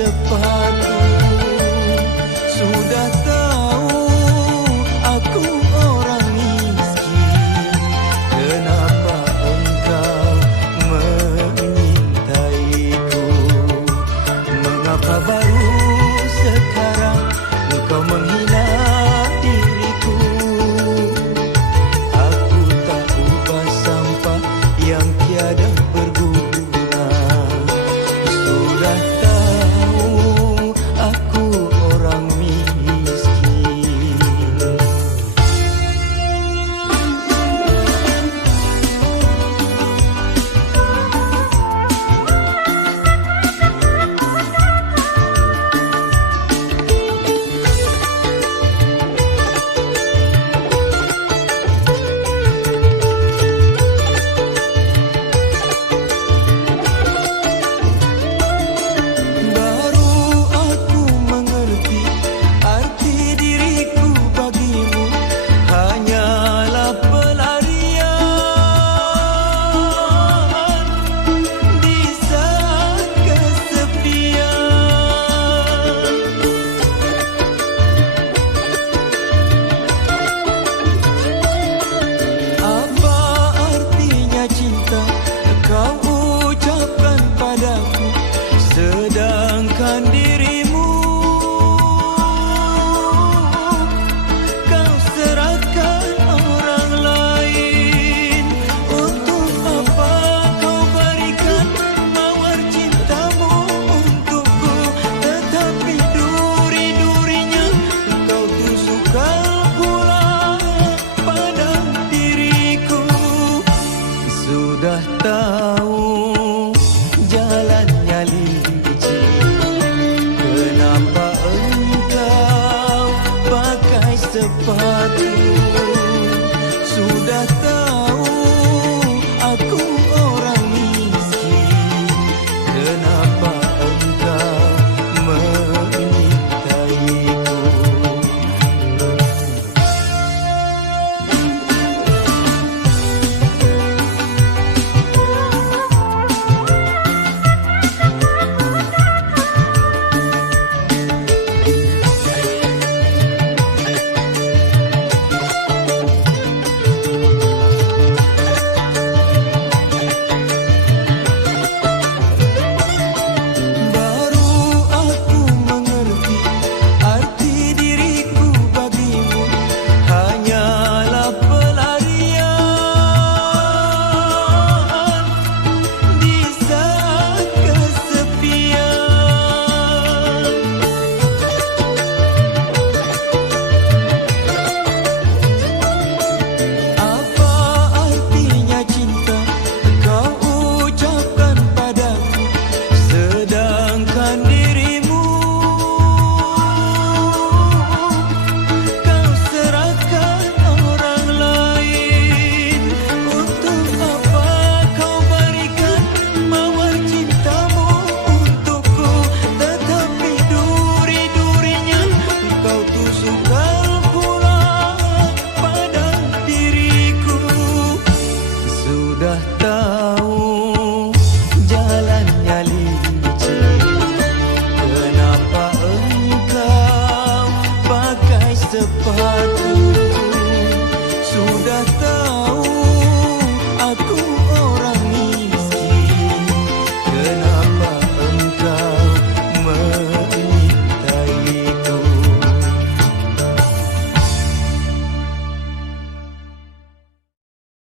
sepatu. Sudah tahu aku orang miskin, kenapa engkau mengintaiku? Mengapa baru sekarang engkau menghina diriku? Aku tak ubah sampah yang tiada berguna. Sudah tahu aku orang miskin. Baru aku mengerti arti diriku bagimu hanyalah pelarian di saat kesepian. Apa artinya cinta kau ucapkan padaku, sedangkan dirimu kau serahkan orang lain? Untuk apa kau berikan mawar cintamu untukku, tetapi duri-durinya kau tusukkan pula pada diriku? Sudah tahu jalannya licin, kenapa engkau pakai sepatu? Sudah tahu aku orang miskin, kenapa engkau mengintaiku? Baru aku mengerti arti diriku bagimu hanyalah pelarian di saat kesepian. Apa artinya cinta kau ucapkan padaku, sedangkan dirimu kau serahkan orang lain? Untuk apa kau berikan mawar cintamu untukku, tetapi duri-durinya kau tusukkan pula pada diriku? Sudah tahu jalannya licin, kenapa engkau pakai sepatu? Sudah